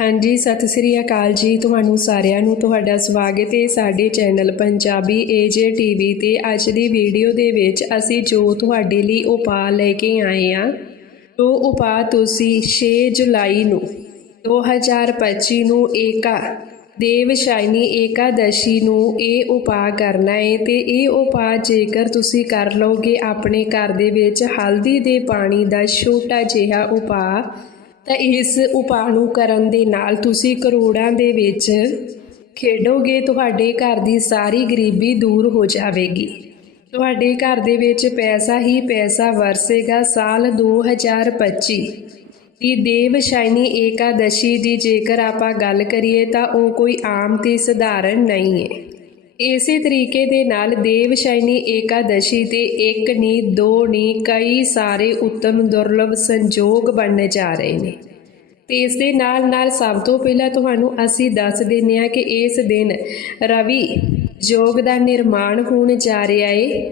ਹਾਂਜੀ, ਸਤਿ ਸ੍ਰੀ ਅਕਾਲ ਜੀ ਤੁਹਾਨੂੰ ਸਾਰਿਆਂ ਨੂੰ, ਤੁਹਾਡਾ ਸਵਾਗਤ ਹੈ ਸਾਡੇ ਚੈਨਲ ਪੰਜਾਬੀ ਏਜੇ ਟੀਵੀ ਤੇ। ਅੱਜ ਦੀ ਵੀਡੀਓ ਦੇ ਵਿੱਚ ਅਸੀਂ ਜੋ ਤੁਹਾਡੇ ਲਈ ਉਪਾਅ ਲੈ ਕੇ ਆਏ ਆ ਉਹ ਉਪਾਅ ਤੁਸੀਂ 6 ਜੁਲਾਈ ਨੂੰ 2025 ਨੂੰ ਏਕਾ ਦੇਵ ਸ਼ਾਇਨੀ ਏਕਾਦਸ਼ੀ ਨੂੰ ਇਹ ਉਪਾਅ ਕਰਨਾ ਹੈ ਤੇ ਇਹ ਉਪਾਅ ਜੇਕਰ ਤੁਸੀਂ ਕਰ ਲਓਗੇ, ਆਪਣੇ ਘਰ ਦੇ ਵਿੱਚ ਹਲਦੀ ਦੇ ਪਾਣੀ ਦਾ ਛੋਟਾ ਜਿਹਾ ਉਪਾਅ ਤਾਂ ਇਸ ਉਪਾਅ ਨੂੰ ਕਰਨ ਦੇ ਨਾਲ ਤੁਸੀਂ ਕਰੋੜਾਂ ਦੇ ਵਿੱਚ ਖੇਡੋਗੇ, ਤੁਹਾਡੇ ਘਰ ਦੀ ਸਾਰੀ ਗਰੀਬੀ ਦੂਰ ਹੋ ਜਾਵੇਗੀ। ਤੁਹਾਡੇ ਘਰ ਦੇ ਵਿੱਚ ਪੈਸਾ ਹੀ ਪੈਸਾ ਵਰਸੇਗਾ। ਸਾਲ 2025 ਦੀ ਦੇਵ ਸ਼ਾਇਨੀ ਏਕਾਦਸ਼ੀ ਦੀ ਜੇਕਰ ਆਪਾਂ ਗੱਲ ਕਰੀਏ ਤਾਂ ਉਹ ਕੋਈ ਆਮ ਤੇ ਸਧਾਰਨ ਨਹੀਂ ਹੈ ਇਸੇ ਤਰੀਕੇ ਦੇ ਨਾਲ ਦੇਵ ਸ਼ਾਇਨੀ ਏਕਾਦਸ਼ੀ ਤੇ ਇੱਕ ਨਹੀਂ ਦੋ ਨਹੀਂ ਕਈ ਸਾਰੇ ਉੱਤਮ ਦੁਰਲਭ ਸੰਜੋਗ ਬਣਨੇ ਜਾ ਰਹੇ ਨੇ। ਤੇ ਇਸ ਦੇ ਨਾਲ ਨਾਲ ਸਭ ਤੋਂ ਪਹਿਲਾਂ ਤੁਹਾਨੂੰ ਅਸੀਂ ਦੱਸ ਦਿੰਦੇ ਹਾਂ ਕਿ ਇਸ ਦਿਨ ਰਵੀ ਯੋਗ ਦਾ ਨਿਰਮਾਣ ਹੋਣ ਜਾ ਰਿਹਾ ਏ।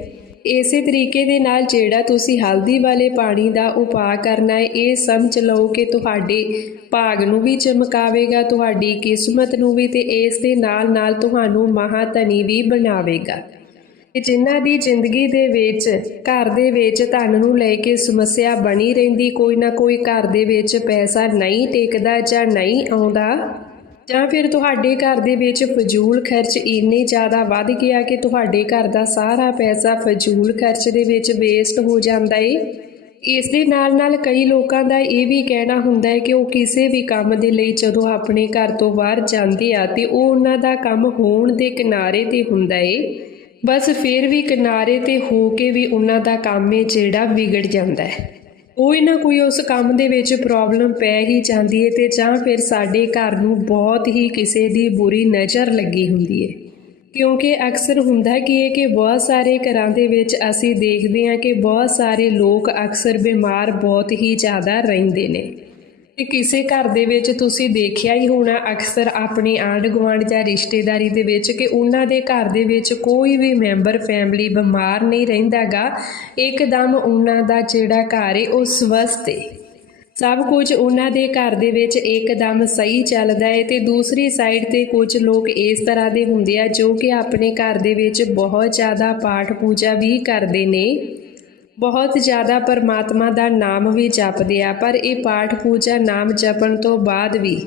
ਇਸੇ ਤਰੀਕੇ ਦੇ ਨਾਲ ਜਿਹੜਾ ਤੁਸੀਂ ਹਲਦੀ ਵਾਲੇ ਪਾਣੀ ਦਾ ਉਪਾਅ ਕਰਨਾ ਹੈ, ਇਹ ਸਮਝ ਲਓ ਕਿ ਤੁਹਾਡੇ ਭਾਗ ਨੂੰ ਵੀ ਚਮਕਾਵੇਗਾ, ਤੁਹਾਡੀ ਕਿਸਮਤ ਨੂੰ ਵੀ ਤੇ ਇਸ ਦੇ ਨਾਲ ਨਾਲ ਤੁਹਾਨੂੰ ਮਹਾਧਨੀ ਵੀ ਬਣਾਵੇਗਾ। ਕਿ ਜਿਨ੍ਹਾਂ ਦੀ ਜ਼ਿੰਦਗੀ ਦੇ ਵਿੱਚ, ਘਰ ਦੇ ਵਿੱਚ ਧਨ ਨੂੰ ਲੈ ਕੇ ਸਮੱਸਿਆ ਬਣੀ ਰਹਿੰਦੀ, ਕੋਈ ਨਾ ਕੋਈ ਘਰ ਦੇ ਵਿੱਚ ਪੈਸਾ ਨਹੀਂ ਟਿਕਦਾ ਜਾਂ ਨਹੀਂ ਆਉਂਦਾ ਜਾਂ ਫਿਰ ਤੁਹਾਡੇ ਘਰ ਦੇ ਵਿੱਚ ਫਜ਼ੂਲ ਖਰਚ ਇੰਨੇ ਜ਼ਿਆਦਾ ਵੱਧ ਗਿਆ ਕਿ ਤੁਹਾਡੇ ਘਰ ਦਾ ਸਾਰਾ ਪੈਸਾ ਫਜ਼ੂਲ ਖਰਚ ਦੇ ਵਿੱਚ ਵੇਸਟ ਹੋ ਜਾਂਦਾ ਏ। ਇਸ ਦੇ ਨਾਲ ਨਾਲ ਕਈ ਲੋਕਾਂ ਦਾ ਇਹ ਵੀ ਕਹਿਣਾ ਹੁੰਦਾ ਹੈ ਕਿ ਉਹ ਕਿਸੇ ਵੀ ਕੰਮ ਦੇ ਲਈ ਜਦੋਂ ਆਪਣੇ ਘਰ ਤੋਂ ਬਾਹਰ ਜਾਂਦੇ ਆ ਤੇ ਉਹ ਉਹਨਾਂ ਦਾ ਕੰਮ ਹੋਣ ਦੇ ਕਿਨਾਰੇ ਤੇ ਹੁੰਦਾ ਏ। ਬਸ ਫਿਰ ਵੀ ਕਿਨਾਰੇ ਤੇ ਹੋ ਕੇ ਵੀ ਉਹਨਾਂ ਦਾ ਕੰਮ ਏ ਜਿਹੜਾ ਵਿਗੜ ਜਾਂਦਾ ਹੈ ਕੋਈ ਨਾ ਕੋਈ ਉਸ ਕੰਮ ਦੇ ਵਿੱਚ ਪ੍ਰੋਬਲਮ ਪੈ ਹੀ ਜਾਂਦੀ ਹੈ ਤੇ ਜਾਂ ਫਿਰ ਸਾਡੇ ਘਰ ਨੂੰ ਬਹੁਤ ਹੀ ਕਿਸੇ ਦੀ ਬੁਰੀ ਨਜ਼ਰ ਲੱਗੀ ਹੁੰਦੀ ਹੈ ਕਿਉਂਕਿ ਅਕਸਰ ਹੁੰਦਾ ਕੀ ਹੈ ਕਿ ਬਹੁਤ ਸਾਰੇ ਘਰਾਂ ਦੇ ਵਿੱਚ ਅਸੀਂ ਦੇਖਦੇ ਹਾਂ ਕਿ ਬਹੁਤ ਸਾਰੇ ਲੋਕ ਅਕਸਰ ਬਿਮਾਰ ਬਹੁਤ ਹੀ ਜ਼ਿਆਦਾ ਰਹਿੰਦੇ ਨੇ। ਤੇ ਕਿਸੇ ਘਰ ਦੇ ਵਿੱਚ ਤੁਸੀਂ ਦੇਖਿਆ ਹੀ ਹੋਣਾ ਅਕਸਰ ਆਪਣੇ ਆਂਢ ਗੁਆਂਢ ਜਾਂ ਰਿਸ਼ਤੇਦਾਰੀ ਦੇ ਵਿੱਚ ਕਿ ਉਹਨਾਂ ਦੇ ਘਰ ਦੇ ਵਿੱਚ ਕੋਈ ਵੀ ਮੈਂਬਰ ਫੈਮਿਲੀ ਬਿਮਾਰ ਨਹੀਂ ਰਹਿੰਦਾਗਾ। ਇੱਕਦਮ ਉਹਨਾਂ ਦਾ ਜਿਹੜਾ ਘਰ ਹੈ ਉਹ ਸਵਸਥ ਹੈ ਸਭ ਕੁਝ ਉਹਨਾਂ ਦੇ ਘਰ ਦੇ ਵਿੱਚ ਇੱਕਦਮ ਸਹੀ ਚੱਲਦਾ ਹੈ ਤੇ ਦੂਸਰੀ ਸਾਈਡ ਤੇ ਕੁਝ ਲੋਕ ਇਸ ਤਰ੍ਹਾਂ ਦੇ ਹੁੰਦੇ ਆ ਜੋ ਕਿ ਆਪਣੇ ਘਰ ਦੇ ਵਿੱਚ ਬਹੁਤ ਜ਼ਿਆਦਾ ਪਾਠ ਪੂਜਾ ਵੀ ਕਰਦੇ ਨੇ। ਬਹੁਤ ਜ਼ਿਆਦਾ ਪਰਮਾਤਮਾ ਦਾ ਨਾਮ ਵੀ ਜਪਦੇ ਆ, ਪਰ ਇਹ ਪਾਠ ਪੂਜਾ ਨਾਮ ਜਪਣ ਤੋਂ ਬਾਅਦ ਵੀ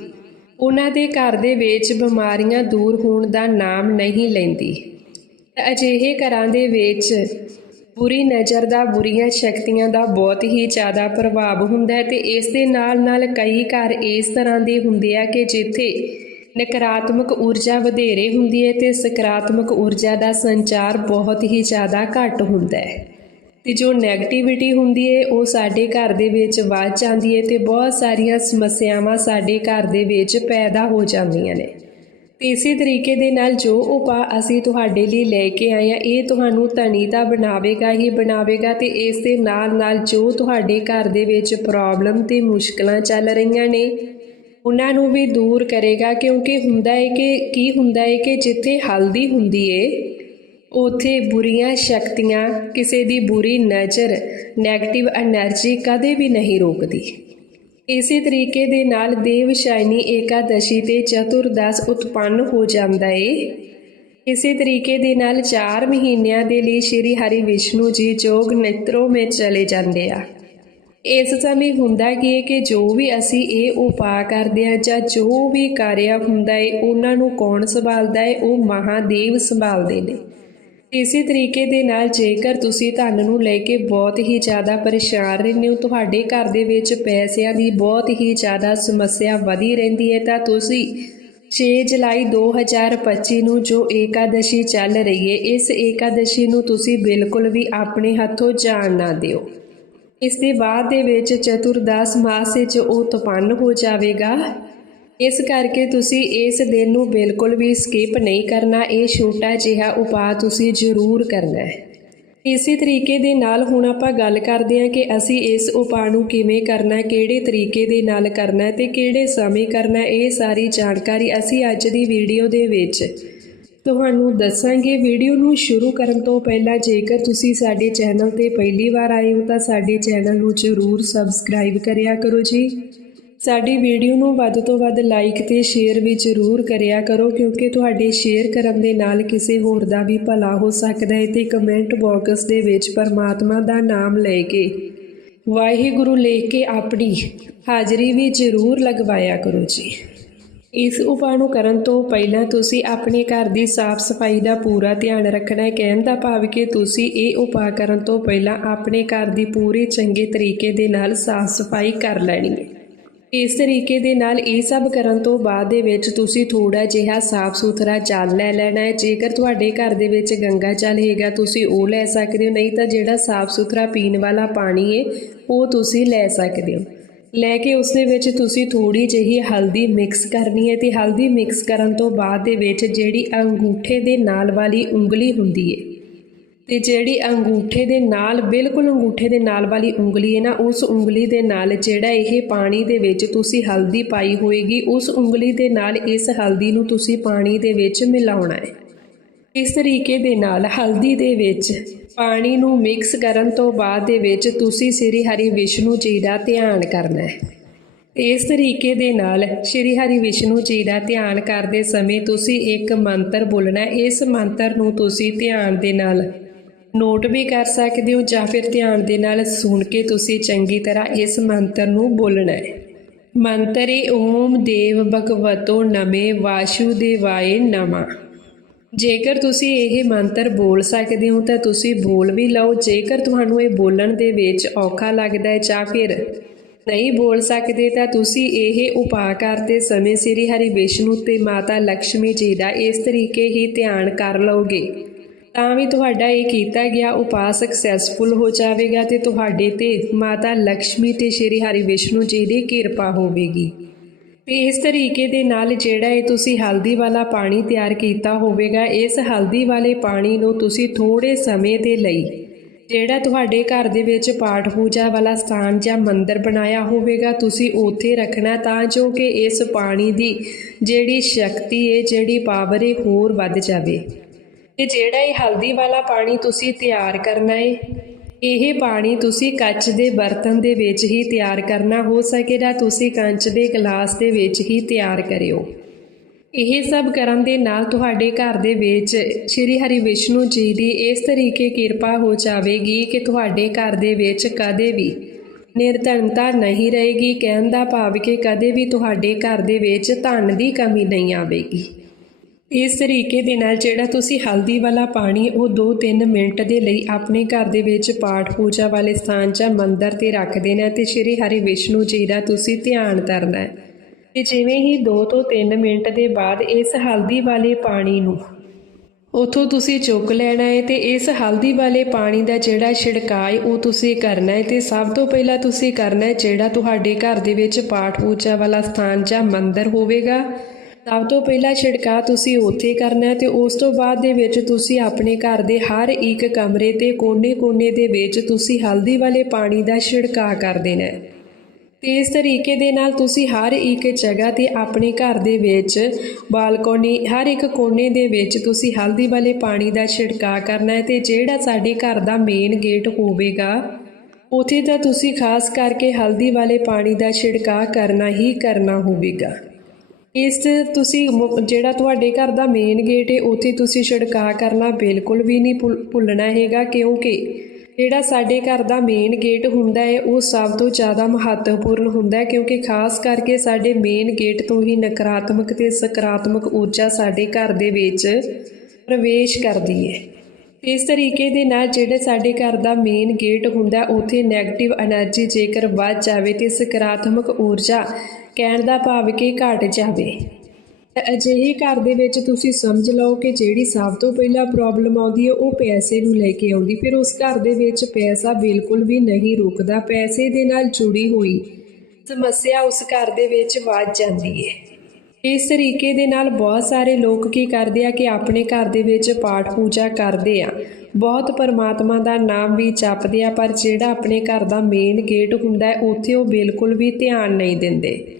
ਉਹਨਾਂ ਦੇ ਘਰ ਦੇ ਵਿੱਚ ਬਿਮਾਰੀਆਂ ਦੂਰ ਹੋਣ ਦਾ ਨਾਮ ਨਹੀਂ ਲੈਂਦੀ। ਤਾਂ ਅਜਿਹੇ ਘਰਾਂ ਦੇ ਵਿੱਚ ਬੁਰੀ ਨਜ਼ਰ ਦਾ, ਬੁਰੀਆਂ ਸ਼ਕਤੀਆਂ ਦਾ ਬਹੁਤ ਹੀ ਜ਼ਿਆਦਾ ਪ੍ਰਭਾਵ ਹੁੰਦਾ ਹੈ ਤੇ ਇਸ ਦੇ ਨਾਲ ਨਾਲ ਕਈ ਘਰ ਇਸ ਤਰ੍ਹਾਂ ਦੇ ਹੁੰਦੇ ਆ ਕਿ ਜਿੱਥੇ ਨਕਾਰਾਤਮਕ ਊਰਜਾ ਵਧੇਰੇ ਹੁੰਦੀ ਹੈ ਤੇ ਸਕਾਰਾਤਮਕ ਊਰਜਾ ਦਾ ਸੰਚਾਰ ਬਹੁਤ ਹੀ ਜ਼ਿਆਦਾ ਘੱਟ ਹੁੰਦਾ ਹੈ। ਤੇ ਜੋ 네ਗੇਟਿਵਿਟੀ ਹੁੰਦੀ ਹੈ ਉਹ ਸਾਡੇ ਘਰ ਦੇ ਵਿੱਚ ਵੱਧ ਜਾਂਦੀ ਹੈ ਤੇ ਬਹੁਤ ਸਾਰੀਆਂ ਸਮੱਸਿਆਵਾਂ ਸਾਡੇ ਘਰ ਦੇ ਵਿੱਚ ਪੈਦਾ ਹੋ ਜਾਂਦੀਆਂ ਨੇ। ਤੇ ਇਸੇ ਤਰੀਕੇ ਦੇ ਨਾਲ ਜੋ ਉਪਾਅ ਅਸੀਂ ਤੁਹਾਡੇ ਲਈ ਲੈ ਕੇ ਆਏ ਆ, ਇਹ ਤੁਹਾਨੂੰ ਧਨੀ ਤਾਂ ਬਣਾਵੇਗਾ ਹੀ ਬਣਾਵੇਗਾ ਤੇ ਇਸ ਦੇ ਨਾਲ ਨਾਲ ਜੋ ਤੁਹਾਡੇ ਘਰ ਦੇ ਵਿੱਚ ਪ੍ਰੋਬਲਮ ਤੇ ਮੁਸ਼ਕਲਾਂ ਚੱਲ ਰਹੀਆਂ ਨੇ, ਉਹਨਾਂ ਨੂੰ ਵੀ ਦੂਰ ਕਰੇਗਾ ਕਿਉਂਕਿ ਹੁੰਦਾ ਹੈ ਕਿ ਕੀ ਹੁੰਦਾ ਹੈ ਕਿ ਜਿੱਥੇ ਹਲਦੀ ਹੁੰਦੀ ਏ ਉਥੇ ਬੁਰੀਆਂ ਸ਼ਕਤੀਆਂ, ਕਿਸੇ ਦੀ ਬੁਰੀ ਨਜ਼ਰ 네ਗੇਟਿਵ એનર્ਜੀ ਕਦੇ ਵੀ ਨਹੀਂ ਰੋਕਦੀ। ਇਸੇ ਤਰੀਕੇ ਦੇ ਨਾਲ ਦੇਵ ਸ਼ਾਇਨੀ ਏਕਾਦਸ਼ੀ ਤੇ ਚਤੁਰਦਸ ਉਤਪੰਨ ਹੋ ਜਾਂਦਾ ਏ। ਇਸੇ ਤਰੀਕੇ ਦੇ ਨਾਲ 4 ਮਹੀਨਿਆਂ ਦੇ ਲਈ ਸ਼੍ਰੀ ਹਰੀ ਵਿਸ਼ਨੂੰ ਜੀ ਜੋਗ ਨਿਤਰੋ ਵਿੱਚ ਚਲੇ ਜਾਂਦੇ ਆ। ਇਸ ਸਮੇਂ ਹੁੰਦਾ ਕੀ ਹੈ ਕਿ ਜੋ ਵੀ ਅਸੀਂ ਇਹ ਉਪਾਅ ਕਰਦੇ ਆ ਜਾਂ ਜੋ ਵੀ ਕਾਰਿਆ ਹੁੰਦਾ ਏ, ਉਹਨਾਂ ਨੂੰ ਕੌਣ ਸੰਭਾਲਦਾ ਏ, ਉਹ ਮਹਾਦੇਵ ਸੰਭਾਲਦੇ ਨੇ। ਇਸੇ ਤਰੀਕੇ ਦੇ ਨਾਲ ਜੇਕਰ ਤੁਸੀਂ ਧਨ ਨੂੰ ਲੈ ਕੇ ਬਹੁਤ ਹੀ ਜ਼ਿਆਦਾ ਪਰੇਸ਼ਾਨ ਰਹਿੰਦੇ ਹੋ, ਤੁਹਾਡੇ ਘਰ ਦੇ ਵਿੱਚ ਪੈਸਿਆਂ ਦੀ ਬਹੁਤ ਹੀ ਜ਼ਿਆਦਾ ਸਮੱਸਿਆ ਵਧੀ ਰਹਿੰਦੀ ਹੈ, ਤਾਂ ਤੁਸੀਂ 6 ਜੁਲਾਈ 2025 ਨੂੰ ਜੋ ਏਕਾਦਸ਼ੀ ਚੱਲ ਰਹੀ ਹੈ, ਇਸ ਏਕਾਦਸ਼ੀ ਨੂੰ ਤੁਸੀਂ ਬਿਲਕੁਲ ਵੀ ਆਪਣੇ ਹੱਥੋਂ ਜਾਣ ਨਾ ਦਿਓ। ਇਸ ਦੇ ਬਾਅਦ ਦੇ ਵਿੱਚ ਚਤੁਰਦਾਸ ਮਾਸ ਵਿੱਚ ਉਹ ਤਪੰਨ ਹੋ ਜਾਵੇਗਾ। ਇਸ ਕਰਕੇ ਤੁਸੀਂ ਇਸ ਦਿਨ ਨੂੰ ਬਿਲਕੁਲ ਵੀ ਸਕਿਪ ਨਹੀਂ ਕਰਨਾ। ਇਹ ਛੋਟਾ ਜਿਹਾ ਉਪਾਅ ਤੁਸੀਂ ਜ਼ਰੂਰ ਕਰਨਾ ਹੈ। ਇਸੇ ਤਰੀਕੇ ਦੇ ਨਾਲ ਹੁਣ ਆਪਾਂ ਗੱਲ ਕਰਦੇ ਹਾਂ ਕਿ ਅਸੀਂ ਇਸ ਉਪਾਅ ਨੂੰ ਕਿਵੇਂ ਕਰਨਾ ਕਿਹੜੇ ਤਰੀਕੇ ਦੇ ਨਾਲ ਕਰਨਾ ਹੈ ਤੇ ਕਿਹੜੇ ਸਮੇਂ ਕਰਨਾ ਇਹ ਸਾਰੀ ਜਾਣਕਾਰੀ ਅਸੀਂ ਅੱਜ ਦੀ ਵੀਡੀਓ ਦੇ ਵਿੱਚ ਤੁਹਾਨੂੰ ਦੱਸਾਂਗੇ। ਵੀਡੀਓ ਨੂੰ ਸ਼ੁਰੂ ਕਰਨ ਤੋਂ ਪਹਿਲਾਂ ਜੇਕਰ ਤੁਸੀਂ ਸਾਡੇ ਚੈਨਲ ਤੇ ਪਹਿਲੀ ਵਾਰ ਆਏ ਹੋ ਤਾਂ ਸਾਡੇ ਚੈਨਲ ਨੂੰ ਜ਼ਰੂਰ ਸਬਸਕ੍ਰਾਈਬ ਕਰਿਆ ਕਰੋ ਜੀ। ਸਾਡੀ ਵੀਡੀਓ ਨੂੰ ਵੱਧ ਤੋਂ ਵੱਧ ਲਾਈਕ ਤੇ ਸ਼ੇਅਰ ਵੀ ਜ਼ਰੂਰ ਕਰਿਆ ਕਰੋ, ਕਿਉਂਕਿ ਤੁਹਾਡੇ ਸ਼ੇਅਰ ਕਰਨ ਦੇ ਨਾਲ ਕਿਸੇ ਹੋਰ ਦਾ ਵੀ ਭਲਾ ਹੋ ਸਕਦਾ ਹੈ ਤੇ ਕਮੈਂਟ ਬਾਕਸ ਦੇ ਵਿੱਚ ਪਰਮਾਤਮਾ ਦਾ ਨਾਮ ਲੈ ਕੇ ਵਾਹਿਗੁਰੂ ਲਿਖ ਕੇ ਆਪਣੀ ਹਾਜ਼ਰੀ ਵੀ ਜ਼ਰੂਰ ਲਗਵਾਇਆ ਕਰੋ ਜੀ। ਇਸ ਉਪਾਅ ਨੂੰ ਕਰਨ ਤੋਂ ਪਹਿਲਾਂ ਤੁਸੀਂ ਆਪਣੇ ਘਰ ਦੀ ਸਾਫ਼ ਸਫ਼ਾਈ ਦਾ ਪੂਰਾ ਧਿਆਨ ਰੱਖਣਾ ਹੈ। ਕਹਿਣ ਦਾ ਭਾਵ ਕਿ ਤੁਸੀਂ ਇਹ ਉਪਾਅ ਕਰਨ ਤੋਂ ਪਹਿਲਾਂ ਆਪਣੇ ਘਰ ਦੀ ਪੂਰੀ ਚੰਗੇ ਤਰੀਕੇ ਦੇ ਨਾਲ ਸਾਫ਼ ਸਫ਼ਾਈ ਕਰ ਲੈਣੀ ਹੈ। ਇਸ ਤਰੀਕੇ ਦੇ ਨਾਲ ਇਹ ਸਭ ਕਰਨ ਤੋਂ ਬਾਅਦ ਦੇ ਵਿੱਚ ਤੁਸੀਂ ਥੋੜਾ ਜਿਹਾ ਸਾਫ਼ ਸੁਥਰਾ ਜਲ ਲੈ ਲੈਣਾ ਹੈ। ਜੇਕਰ ਤੁਹਾਡੇ ਘਰ ਦੇ ਵਿੱਚ ਗੰਗਾ ਜਲ ਹੈਗਾ, ਤੁਸੀਂ ਉਹ ਲੈ ਸਕਦੇ ਹੋ। ਨਹੀਂ ਤਾਂ ਜਿਹੜਾ ਸਾਫ਼ ਸੁਥਰਾ ਪੀਣ ਵਾਲਾ ਪਾਣੀ ਹੈ, ਉਹ ਤੁਸੀਂ ਲੈ ਸਕਦੇ ਹੋ। ਲੈ ਕੇ ਉਸ ਦੇ ਵਿੱਚ ਤੁਸੀਂ ਥੋੜੀ ਜਿਹੀ ਹਲਦੀ ਮਿਕਸ ਕਰਨੀ ਹੈ ਤੇ ਹਲਦੀ ਮਿਕਸ ਕਰਨ ਤੋਂ ਬਾਅਦ ਦੇ ਵਿੱਚ ਜਿਹੜੀ ਅੰਗੂਠੇ ਦੇ ਨਾਲ ਵਾਲੀ ਉਂਗਲੀ ਹੁੰਦੀ ਹੈ ਤੇ ਜਿਹੜੀ ਅੰਗੂਠੇ ਦੇ ਨਾਲ, ਬਿਲਕੁਲ ਅੰਗੂਠੇ ਦੇ ਨਾਲ ਵਾਲੀ ਉਂਗਲੀ ਹੈ ਨਾ, ਉਸ ਉਂਗਲੀ ਦੇ ਨਾਲ ਜਿਹੜਾ ਇਹ ਪਾਣੀ ਦੇ ਵਿੱਚ ਤੁਸੀਂ ਹਲਦੀ ਪਾਈ ਹੋਏਗੀ, ਉਸ ਉਂਗਲੀ ਦੇ ਨਾਲ ਇਸ ਹਲਦੀ ਨੂੰ ਤੁਸੀਂ ਪਾਣੀ ਦੇ ਵਿੱਚ ਮਿਲਾਉਣਾ ਹੈ। ਇਸ ਤਰੀਕੇ ਦੇ ਨਾਲ ਹਲਦੀ ਦੇ ਵਿੱਚ ਪਾਣੀ ਨੂੰ ਮਿਕਸ ਕਰਨ ਤੋਂ ਬਾਅਦ ਦੇ ਵਿੱਚ ਤੁਸੀਂ ਸ੍ਰੀ ਹਰੀ ਵਿਸ਼ਨੂੰ ਜੀ ਦਾ ਧਿਆਨ ਕਰਨਾ ਹੈ। ਇਸ ਤਰੀਕੇ ਦੇ ਨਾਲ ਸ੍ਰੀ ਹਰੀ ਵਿਸ਼ਨੂੰ ਜੀ ਦਾ ਧਿਆਨ ਕਰਦੇ ਸਮੇਂ ਤੁਸੀਂ ਇੱਕ ਮੰਤਰ ਬੋਲਣਾ ਇਸ ਮੰਤਰ ਨੂੰ ਤੁਸੀਂ ਧਿਆਨ ਦੇ ਨਾਲ ਨੋਟ ਵੀ ਕਰ ਸਕਦੇ ਹੋ ਜਾਂ ਫਿਰ ਧਿਆਨ ਦੇ ਨਾਲ ਸੁਣ ਕੇ ਤੁਸੀਂ ਚੰਗੀ ਤਰ੍ਹਾਂ ਇਸ ਮੰਤਰ ਨੂੰ ਬੋਲਣਾ ਹੈ। ਏ ਓਮ ਦੇਵ ਭਗਵਤੋ ਨਮੇ ਵਾਸੁਦੇਵਾਏ ਨਮਾ। ਜੇਕਰ ਤੁਸੀਂ ਇਹ ਮੰਤਰ ਬੋਲ ਸਕਦੇ ਹੋ ਤਾਂ ਤੁਸੀਂ ਬੋਲ ਵੀ ਲਓ। ਜੇਕਰ ਤੁਹਾਨੂੰ ਇਹ ਬੋਲਣ ਦੇ ਵਿੱਚ ਔਖਾ ਲੱਗਦਾ ਹੈ ਜਾਂ ਫਿਰ ਨਹੀਂ ਬੋਲ ਸਕਦੇ ਤਾਂ ਤੁਸੀਂ ਇਹ ਉਪਾਅ ਕਰਦੇ ਸਮੇਂ ਸ੍ਰੀ ਹਰੀ ਵਿਸ਼ਨੂੰ ਤੇ ਮਾਤਾ ਲక్ష్ਮੀ ਜੀ ਦਾ ਇਸ ਤਰੀਕੇ ਹੀ ਧਿਆਨ ਕਰ ਲਓਗੇ। ਤਾਂ ਵੀ ਤੁਹਾਡਾ ਇਹ ਕੀਤਾ ਗਿਆ ਉਪਾਅ ਸਕਸੈਸਫੁਲ ਹੋ ਜਾਵੇਗਾ ਤੇ ਤੁਹਾਡੇ ਤੇ ਮਾਤਾ ਲక్ష్ਮੀ ਤੇ ਸ੍ਰੀ ਹਰੀ ਵਿਸ਼ਨੂੰ ਜੀ ਦੀ ਕਿਰਪਾ ਹੋਵੇਗੀ। ਤੇ ਇਸ ਤਰੀਕੇ ਦੇ ਨਾਲ ਜਿਹੜਾ ਇਹ ਤੁਸੀਂ ਹਲਦੀ ਵਾਲਾ ਪਾਣੀ ਤਿਆਰ ਕੀਤਾ ਹੋਵੇਗਾ, ਇਸ ਹਲਦੀ ਵਾਲੇ ਪਾਣੀ ਨੂੰ ਤੁਸੀਂ ਥੋੜੇ ਸਮੇਂ ਦੇ ਲਈ ਜਿਹੜਾ ਤੁਹਾਡੇ ਘਰ ਦੇ ਵਿੱਚ ਪਾਠ ਪੂਜਾ ਵਾਲਾ ਸਥਾਨ ਜਾਂ ਮੰਦਿਰ ਬਣਾਇਆ ਹੋਵੇਗਾ, ਤੁਸੀਂ ਉੱਥੇ ਰੱਖਣਾ ਤਾਂ ਜੋ ਕਿ ਇਸ ਪਾਣੀ ਦੀ ਜਿਹੜੀ ਸ਼ਕਤੀ ਹੈ, ਜਿਹੜੀ ਪਾਵਰ ਹੈ, ਹੋਰ ਵੱਧ ਜਾਵੇ। ਤੇ ਜਿਹੜਾ ਇਹ ਹਲਦੀ ਵਾਲਾ ਪਾਣੀ ਤੁਸੀਂ ਤਿਆਰ ਕਰਨਾ ਹੈ ਇਹ ਪਾਣੀ ਤੁਸੀਂ ਕੱਚ ਦੇ ਬਰਤਨ ਦੇ ਵਿੱਚ ਹੀ ਤਿਆਰ ਕਰਨਾ, ਹੋ ਸਕੇ ਤਾਂ ਤੁਸੀਂ ਕੰਚ ਦੇ ਗਲਾਸ ਦੇ ਵਿੱਚ ਹੀ ਤਿਆਰ ਕਰਿਓ। ਇਹ ਸਭ ਕਰਨ ਦੇ ਨਾਲ ਤੁਹਾਡੇ ਘਰ ਦੇ ਵਿੱਚ ਸ਼੍ਰੀ ਹਰੀ ਵਿਸ਼ਨੂੰ ਜੀ ਦੀ ਇਸ ਤਰੀਕੇ ਕਿਰਪਾ ਹੋ ਜਾਵੇਗੀ ਕਿ ਤੁਹਾਡੇ ਘਰ ਦੇ ਵਿੱਚ ਕਦੇ ਵੀ ਨਿਰਧਨਤਾ ਨਹੀਂ ਰਹੇਗੀ, ਕਹਿਣ ਦਾ ਭਾਵ ਕਿ ਕਦੇ ਵੀ ਤੁਹਾਡੇ ਘਰ ਦੇ ਵਿੱਚ ਧਨ ਦੀ ਕਮੀ ਨਹੀਂ ਆਵੇਗੀ। ਇਸ ਤਰੀਕੇ ਦੇ ਨਾਲ ਜਿਹੜਾ ਤੁਸੀਂ ਹਲਦੀ ਵਾਲਾ ਪਾਣੀ ਉਹ 2-3 ਮਿੰਟ ਦੇ ਲਈ ਆਪਣੇ ਘਰ ਦੇ ਵਿੱਚ ਪਾਠ ਪੂਜਾ ਵਾਲੇ ਸਥਾਨ ਜਾਂ ਮੰਦਰ ਤੇ ਰੱਖ ਦੇਣਾ ਤੇ ਸ਼੍ਰੀ ਹਰੀ ਵਿਸ਼ਨੂੰ ਜੀ ਦਾ ਤੁਸੀਂ ਧਿਆਨ ਕਰਨਾ ਹੈ। ਤੇ ਜਿਵੇਂ ਹੀ 2 ਤੋਂ 3 ਮਿੰਟ ਦੇ ਬਾਅਦ ਇਸ ਹਲਦੀ ਵਾਲੇ ਪਾਣੀ ਨੂੰ ਉਥੋਂ ਤੁਸੀਂ ਚੁੱਕ ਲੈਣਾ ਹੈ ਤੇ ਇਸ ਹਲਦੀ ਵਾਲੇ ਪਾਣੀ ਦਾ ਜਿਹੜਾ ਛਿੜਕਾਅ ਉਹ ਤੁਸੀਂ ਕਰਨਾ ਹੈ ਤੇ ਸਭ ਤੋਂ ਪਹਿਲਾਂ ਤੁਸੀਂ ਕਰਨਾ ਹੈ ਜਿਹੜਾ ਤੁਹਾਡੇ ਘਰ ਦੇ ਵਿੱਚ ਪਾਠ ਪੂਜਾ ਵਾਲਾ ਸਥਾਨ ਜਾਂ ਮੰਦਰ ਹੋਵੇਗਾ। ਸਭ ਤੋਂ ਪਹਿਲਾਂ ਛਿੜਕਾਅ ਤੁਸੀਂ ਉੱਥੇ ਕਰਨਾ ਹੈ ਤੇ ਉਸ ਤੋਂ ਬਾਅਦ ਦੇ ਵਿੱਚ ਤੁਸੀਂ ਆਪਣੇ ਘਰ ਦੇ ਹਰ ਇੱਕ ਕਮਰੇ ਤੇ ਕੋਨੇ-ਕੋਨੇ ਦੇ ਵਿੱਚ ਤੁਸੀਂ ਹਲਦੀ ਵਾਲੇ ਪਾਣੀ ਦਾ ਛਿੜਕਾਅ ਕਰ ਦੇਣਾ ਹੈ। ਤੇ ਇਸ ਤਰੀਕੇ ਦੇ ਨਾਲ ਤੁਸੀਂ ਹਰ ਇੱਕ ਜਗ੍ਹਾ ਤੇ ਆਪਣੇ ਘਰ ਦੇ ਵਿੱਚ ਬਾਲਕੋਨੀ, ਹਰ ਇੱਕ ਕੋਨੇ ਦੇ ਵਿੱਚ ਤੁਸੀਂ ਹਲਦੀ ਵਾਲੇ ਪਾਣੀ ਦਾ ਛਿੜਕਾਅ ਕਰਨਾ ਹੈ ਤੇ ਜਿਹੜਾ ਸਾਡੇ ਘਰ ਦਾ ਮੇਨ ਗੇਟ ਹੋਵੇਗਾ, ਉਥੇ ਤਾਂ ਤੁਸੀਂ ਖਾਸ ਕਰਕੇ ਹਲਦੀ ਵਾਲੇ ਪਾਣੀ ਦਾ ਛਿੜਕਾਅ ਕਰਨਾ ਹੀ ਕਰਨਾ ਹੋਵੇਗਾ। ਇਸ ਤੁਸੀਂ ਜਿਹੜਾ ਤੁਹਾਡੇ ਘਰ ਦਾ ਮੇਨ ਗੇਟ ਹੈ ਉੱਥੇ ਤੁਸੀਂ ਛਿੜਕਾ ਕਰਨਾ ਬਿਲਕੁਲ ਵੀ ਨਹੀਂ ਭੁੱਲਣਾ ਹੈਗਾ, ਕਿਉਂਕਿ ਜਿਹੜਾ ਸਾਡੇ ਘਰ ਦਾ ਮੇਨ ਗੇਟ ਹੁੰਦਾ ਹੈ ਉਹ ਸਭ ਤੋਂ ਜ਼ਿਆਦਾ ਮਹੱਤਵਪੂਰਨ ਹੁੰਦਾ ਹੈ ਕਿਉਂਕਿ ਖਾਸ ਕਰਕੇ ਸਾਡੇ ਮੇਨ ਗੇਟ ਤੋਂ ਹੀ ਨਕਾਰਾਤਮਕ ਤੇ ਸਕਾਰਾਤਮਕ ਊਰਜਾ ਸਾਡੇ ਘਰ ਦੇ ਵਿੱਚ ਪ੍ਰਵੇਸ਼ ਕਰਦੀ ਹੈ ਇਸ ਤਰੀਕੇ ਦੇ ਨਾਲ ਜਿਹੜੇ ਸਾਡੇ ਘਰ ਦਾ ਮੇਨ ਗੇਟ ਹੁੰਦਾ, ਉੱਥੇ 네ਗੇਟਿਵ એનર્ਜੀ ਜੇਕਰ ਵੱਧ ਜਾਵੇ ਤੇ ਸਕਾਰਾਤਮਕ ਊਰਜਾ ਕਹਿਣ ਦਾ ਭਾਵ ਕਿ ਘਟ ਜਾਵੇ। ਅਜਿਹੇ ਘਰ ਦੇ ਵਿੱਚ ਤੁਸੀਂ ਸਮਝ ਲਓ ਕਿ ਜਿਹੜੀ ਸਭ ਤੋਂ ਪਹਿਲਾਂ ਪ੍ਰੋਬਲਮ ਆਉਂਦੀ ਹੈ, ਉਹ ਪੈਸੇ ਨੂੰ ਲੈ ਕੇ ਆਉਂਦੀ। ਫਿਰ ਉਸ ਘਰ ਦੇ ਵਿੱਚ ਪੈਸਾ ਬਿਲਕੁਲ ਵੀ ਨਹੀਂ ਰੁਕਦਾ। ਪੈਸੇ ਦੇ ਨਾਲ ਜੁੜੀ ਹੋਈ ਸਮੱਸਿਆ ਉਸ ਘਰ ਦੇ ਵਿੱਚ ਵੱਧ ਜਾਂਦੀ ਹੈ। ਇਸ ਤਰੀਕੇ ਦੇ ਨਾਲ ਬਹੁਤ ਸਾਰੇ ਲੋਕ ਕੀ ਕਰਦੇ ਆ ਕਿ ਆਪਣੇ ਘਰ ਦੇ ਵਿੱਚ ਪਾਠ ਪੂਜਾ ਕਰਦੇ ਆ। ਬਹੁਤ ਪਰਮਾਤਮਾ ਦਾ ਨਾਮ ਵੀ ਜਪਦੇ ਆ, ਪਰ ਜਿਹੜਾ ਆਪਣੇ ਘਰ ਦਾ ਮੇਨ ਗੇਟ ਹੁੰਦਾ ਹੈ, ਉੱਥੇ ਉਹ ਬਿਲਕੁਲ ਵੀ ਧਿਆਨ ਨਹੀਂ ਦਿੰਦੇ।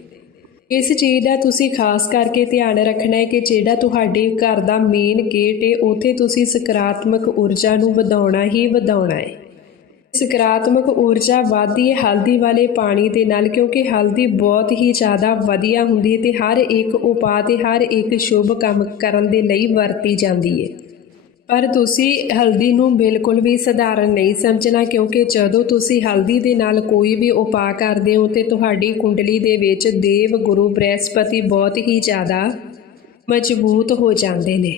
ਇਸ ਚੀਜ਼ ਦਾ ਤੁਸੀਂ ਖਾਸ ਕਰਕੇ ਧਿਆਨ ਰੱਖਣਾ ਹੈ ਕਿ ਜਿਹੜਾ ਤੁਹਾਡੇ ਘਰ ਦਾ ਮੇਨ ਗੇਟ ਹੈ, ਉੱਥੇ ਤੁਸੀਂ ਸਕਾਰਾਤਮਕ ਊਰਜਾ ਨੂੰ ਵਧਾਉਣਾ ਹੀ ਵਧਾਉਣਾ ਹੈ। ਸਕਾਰਾਤਮਕ ਊਰਜਾ ਵੱਧਦੀ ਹੈ। ਹਲਦੀ ਵਾਲੇ ਪਾਣੀ ਦੇ ਨਾਲ ਕਿਉਂਕਿ ਹਲਦੀ ਬਹੁਤ ਹੀ ਜ਼ਿਆਦਾ ਵਧੀਆ ਹੁੰਦੀ ਹੈ ਤੇ ਹਰ ਇੱਕ ਉਪਾਅ ਤੇ ਹਰ ਇੱਕ ਸ਼ੁਭ ਕੰਮ ਕਰਨ ਦੇ ਲਈ ਵਰਤੀ ਜਾਂਦੀ ਹੈ। ਪਰ ਤੁਸੀਂ ਹਲਦੀ ਨੂੰ ਬਿਲਕੁਲ ਵੀ ਸਧਾਰਨ ਨਹੀਂ ਸਮਝਣਾ ਕਿਉਂਕਿ ਜਦੋਂ ਤੁਸੀਂ ਹਲਦੀ ਦੇ ਨਾਲ ਕੋਈ ਵੀ ਉਪਾਅ ਕਰਦੇ ਹੋ ਤੇ ਤੁਹਾਡੀ ਕੁੰਡਲੀ ਦੇ ਵਿੱਚ ਦੇਵ ਗੁਰੂ ਬ੍ਰਹਿਸਪਤੀ ਬਹੁਤ ਹੀ ਜ਼ਿਆਦਾ ਮਜ਼ਬੂਤ ਹੋ ਜਾਂਦੇ ਨੇ।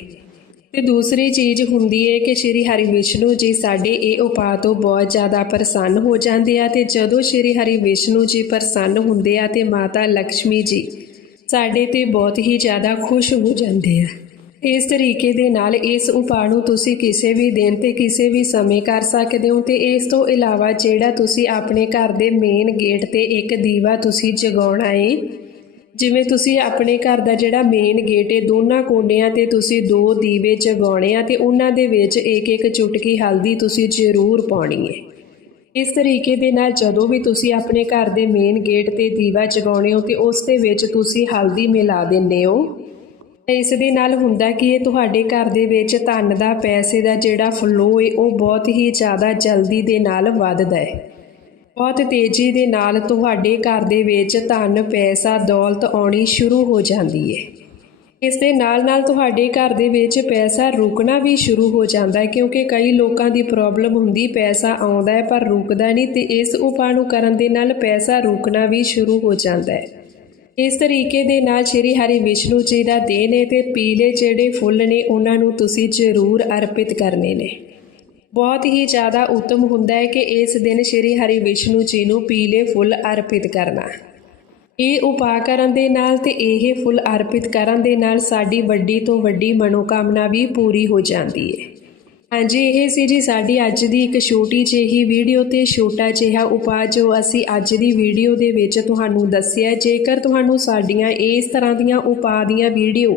ਤੇ ਦੂਸਰੀ ਚੀਜ਼ ਹੁੰਦੀ ਹੈ ਕਿ ਸ਼੍ਰੀ ਹਰੀ ਵਿਸ਼ਨੂੰ ਜੀ ਸਾਡੇ ਇਹ ਉਪਾਅ ਤੋਂ ਬਹੁਤ ਜ਼ਿਆਦਾ ਪ੍ਰਸੰਨ ਹੋ ਜਾਂਦੇ ਆ ਤੇ ਜਦੋਂ ਸ਼੍ਰੀ ਹਰੀ ਵਿਸ਼ਨੂੰ ਜੀ ਪ੍ਰਸੰਨ ਹੁੰਦੇ ਆ ਤੇ ਮਾਤਾ ਲక్ష్ਮੀ ਜੀ ਸਾਡੇ ਤੇ ਬਹੁਤ ਹੀ ਜ਼ਿਆਦਾ ਖੁਸ਼ ਹੋ ਜਾਂਦੇ ਆ। ਇਸ ਤਰੀਕੇ ਦੇ ਨਾਲ ਇਸ ਉਪਾਅ ਨੂੰ ਤੁਸੀਂ ਕਿਸੇ ਵੀ ਦਿਨ ਤੇ ਕਿਸੇ ਵੀ ਸਮੇਂ ਕਰ ਸਕਦੇ ਹੋ ਤੇ ਇਸ ਤੋਂ ਇਲਾਵਾ ਜਿਹੜਾ ਤੁਸੀਂ ਆਪਣੇ ਘਰ ਦੇ ਮੇਨ ਗੇਟ ਤੇ ਇੱਕ ਦੀਵਾ ਤੁਸੀਂ ਜਗਾਉਣਾ ਏ ਜਿਵੇਂ ਤੁਸੀਂ ਆਪਣੇ ਘਰ ਦਾ ਜਿਹੜਾ ਮੇਨ ਗੇਟ ਹੈ, ਦੋਨਾਂ ਕੋਨਿਆਂ ਤੇ ਤੁਸੀਂ ਦੋ ਦੀਵੇ ਜਗਾਉਣੇ ਆ ਤੇ ਉਹਨਾਂ ਦੇ ਵਿੱਚ ਇੱਕ ਇੱਕ ਚੁਟਕੀ ਹਲਦੀ ਤੁਸੀਂ ਜ਼ਰੂਰ ਪਾਉਣੀ ਹੈ। ਇਸ ਤਰੀਕੇ ਦੇ ਨਾਲ ਜਦੋਂ ਵੀ ਤੁਸੀਂ ਆਪਣੇ ਘਰ ਦੇ ਮੇਨ ਗੇਟ ਤੇ ਦੀਵਾ ਜਗਾਉਣੇ ਹੋ ਤੇ ਉਸ ਦੇ ਵਿੱਚ ਤੁਸੀਂ ਹਲਦੀ ਮਿਲਾ ਦਿੰਦੇ ਹੋ ਇਸ ਦੇ ਨਾਲ ਹੁੰਦਾ ਕਿ ਇਹ ਤੁਹਾਡੇ ਘਰ ਦੇ ਵਿੱਚ ਧਨ ਦਾ ਪੈਸੇ ਦਾ ਜਿਹੜਾ ਫਲੋ ਹੈ, ਉਹ ਬਹੁਤ ਹੀ ਜ਼ਿਆਦਾ ਜਲਦੀ ਦੇ ਨਾਲ ਵੱਧਦਾ ਹੈ। ਬਹੁਤ ਤੇਜ਼ੀ ਦੇ ਨਾਲ ਤੁਹਾਡੇ ਘਰ ਦੇ ਵਿੱਚ ਧਨ, ਪੈਸਾ, ਦੌਲਤ ਆਉਣੀ ਸ਼ੁਰੂ ਹੋ ਜਾਂਦੀ ਹੈ ਇਸ ਦੇ ਨਾਲ ਨਾਲ ਤੁਹਾਡੇ ਘਰ ਦੇ ਵਿੱਚ ਪੈਸਾ ਰੁਕਣਾ ਵੀ ਸ਼ੁਰੂ ਹੋ ਜਾਂਦਾ ਹੈ ਕਿਉਂਕਿ ਕਈ ਲੋਕਾਂ ਦੀ ਪ੍ਰੋਬਲਮ ਹੁੰਦੀ ਪੈਸਾ ਆਉਂਦਾ ਹੈ ਪਰ ਰੁਕਦਾ ਨਹੀਂ ਤੇ ਇਸ ਉਪਾਅ ਨੂੰ ਕਰਨ ਦੇ ਨਾਲ ਪੈਸਾ ਰੁਕਣਾ ਵੀ ਸ਼ੁਰੂ ਹੋ ਜਾਂਦਾ ਹੈ ਇਸ ਤਰੀਕੇ ਦੇ ਨਾਲ ਸ਼੍ਰੀ ਹਰੀ ਵਿਸ਼ਨੂੰ ਜੀ ਦਾ ਦੇਹ ਨੇ ਤੇ ਪੀਲੇ ਜਿਹੜੇ ਫੁੱਲ ਨੇ, ਉਹਨਾਂ ਨੂੰ ਤੁਸੀਂ ਜ਼ਰੂਰ ਅਰਪਿਤ ਕਰਨੇ ਨੇ। ਬਹੁਤ ਹੀ ਜ਼ਿਆਦਾ ਉੱਤਮ ਹੁੰਦਾ ਹੈ ਕਿ ਇਸ ਦਿਨ ਸ਼੍ਰੀ ਹਰੀ ਵਿਸ਼ਨੂੰ ਜੀ ਨੂੰ ਪੀਲੇ ਫੁੱਲ ਅਰਪਿਤ ਕਰਨਾ। ਇਹ ਉਪਾਅ ਕਰਨ ਦੇ ਨਾਲ ਤੇ ਇਹ ਫੁੱਲ ਅਰਪਿਤ ਕਰਨ ਦੇ ਨਾਲ ਸਾਡੀ ਵੱਡੀ ਤੋਂ ਵੱਡੀ ਮਨੋਕਾਮਨਾ ਵੀ ਪੂਰੀ ਹੋ ਜਾਂਦੀ ਹੈ ਹਾਂਜੀ, ਇਹ ਸੀ ਜੀ ਸਾਡੀ ਅੱਜ ਦੀ ਇੱਕ ਛੋਟੀ ਜਿਹੀ ਵੀਡੀਓ ਤੇ ਛੋਟਾ ਜਿਹਾ ਉਪਾਅ ਜੋ ਅਸੀਂ ਅੱਜ ਦੀ ਵੀਡੀਓ ਦੇ ਵਿੱਚ ਤੁਹਾਨੂੰ ਦੱਸਿਆ। ਜੇਕਰ ਤੁਹਾਨੂੰ ਸਾਡੀਆਂ ਇਸ ਤਰ੍ਹਾਂ ਦੀਆਂ ਉਪਾਅ ਦੀਆਂ ਵੀਡੀਓ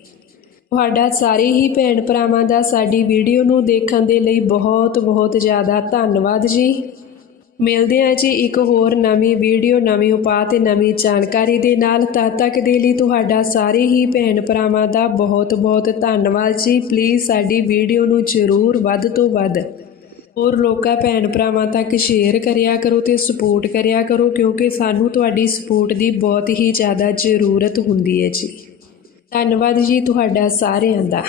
ਤੁਹਾਡਾ ਸਾਰੇ ਹੀ ਭੈਣ ਭਰਾਵਾਂ ਦਾ ਸਾਡੀ ਵੀਡੀਓ ਨੂੰ ਦੇਖਣ ਦੇ ਲਈ ਬਹੁਤ ਬਹੁਤ ਜ਼ਿਆਦਾ ਧੰਨਵਾਦ ਜੀ। ਮਿਲਦੇ ਹਾਂ ਜੀ ਇੱਕ ਹੋਰ ਨਵੀਂ ਵੀਡੀਓ, ਨਵੇਂ ਉਪਾਅ ਤੇ ਨਵੀਂ ਜਾਣਕਾਰੀ ਦੇ ਨਾਲ। ਤਦ ਤੱਕ ਦੇ ਲਈ ਤੁਹਾਡਾ ਸਾਰੇ ਹੀ ਭੈਣ ਭਰਾਵਾਂ ਦਾ ਬਹੁਤ ਬਹੁਤ ਧੰਨਵਾਦ ਜੀ। ਪਲੀਜ਼ ਸਾਡੀ ਵੀਡੀਓ ਨੂੰ ਜ਼ਰੂਰ ਵੱਧ ਤੋਂ ਵੱਧ ਹੋਰ ਲੋਕਾਂ, ਭੈਣ ਭਰਾਵਾਂ ਤੱਕ ਸ਼ੇਅਰ ਕਰਿਆ ਕਰੋ ਤੇ ਸਪੋਰਟ ਕਰਿਆ ਕਰੋ, ਕਿਉਂਕਿ ਸਾਨੂੰ ਤੁਹਾਡੀ ਸਪੋਰਟ ਦੀ ਬਹੁਤ ਹੀ ਜ਼ਿਆਦਾ ਜ਼ਰੂਰਤ ਹੁੰਦੀ ਹੈ ਜੀ। ਧੰਨਵਾਦ ਜੀ ਤੁਹਾਡਾ ਸਾਰਿਆਂ ਦਾ।